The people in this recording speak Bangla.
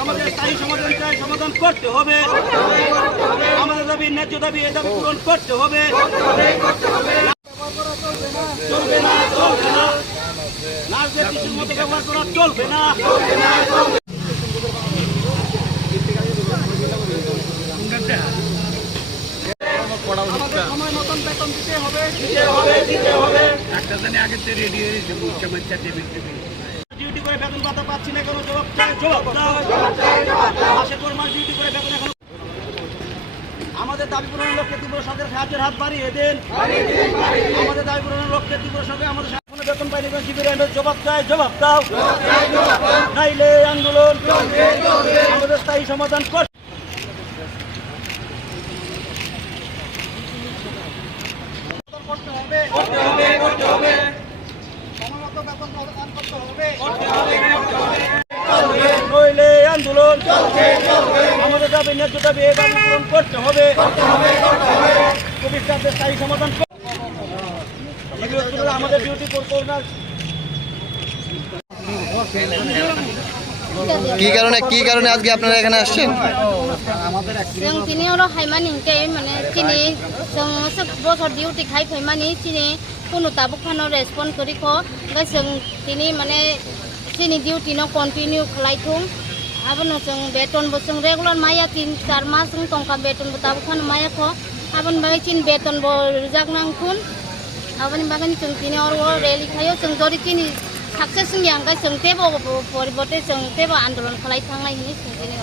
আমাদের স্থায়ী সমাধান চাই, সমাধান করতে হবে। আমাদের দাবি ন্যায্য দাবি, এই দাবি পূরণ করতে হবে। চলবে না, চলবে না, নার্সদের টিস্যুর মতো ব্যবহার করা চলবে না। আমাদের সময় মতন বেতন দিতে হবে, দিতে হবে, দিতে হবে। ডিউটি করে বেতন ভাতা পাচ্ছি না কেন? জবাব চাই, জবাব দাও। মাসের পর মাস ডিউটি করে বেতন এখন আমাদের দাবি পূরণের লক্ষ্যে তীব্র সরকারের সাহায্যের হাত বাড়িয়ে দেন। আমাদের দাবি পূরণের লক্ষ্যে তীব্র সরকার আমাদের সামনে বেতন পাইনি কেন? শিবিরের জবাব চাই, জবাব দাও। নাইলে আন্দোলন আমাদের স্থায়ী সমাধান কর। করতে হবে, করতে হবে, করতে হবে। সময়মতো বেতন প্রদান করতে হবে, করতে হবে, করতে হবে। নইলে আন্দোলন আমাদের দাবি ন্যায্য দাবি, এই দাবি পূরণ করতে হবে, করতে হবে, করতে হবে। কোভিড কার্ডের স্থায়ী সমাধান আমাদের ডিউটি করবো না। কি কারণে আজকে আপনারা এখানে আসছেন? जों दिनै हराव हायमानिंके माने दिनै जों बसर डिउटि खाय फैमानि दिनै कोनो ताबुक फानो रेसपन्ड करिखो ओमफ्राय जों दिनै माने दिनै डिउटि न कन्टिनिउ खालायथुं आबोनो जों बेतनबो जों रेगुलार माया 3-4 मास जों टंका बेतनबो ताबुक फानो मायाखो आबोन बागै दिन बेतनबो रुजाकनांखुन आबोन बागै जों दिनै हराव रेलि खायो जों जरि दिनै साक्सेस जोंनि आंगा जों तेबो परिबर्ते जों तेबो आन्दोलन खालाय थांनायनि जों दिनै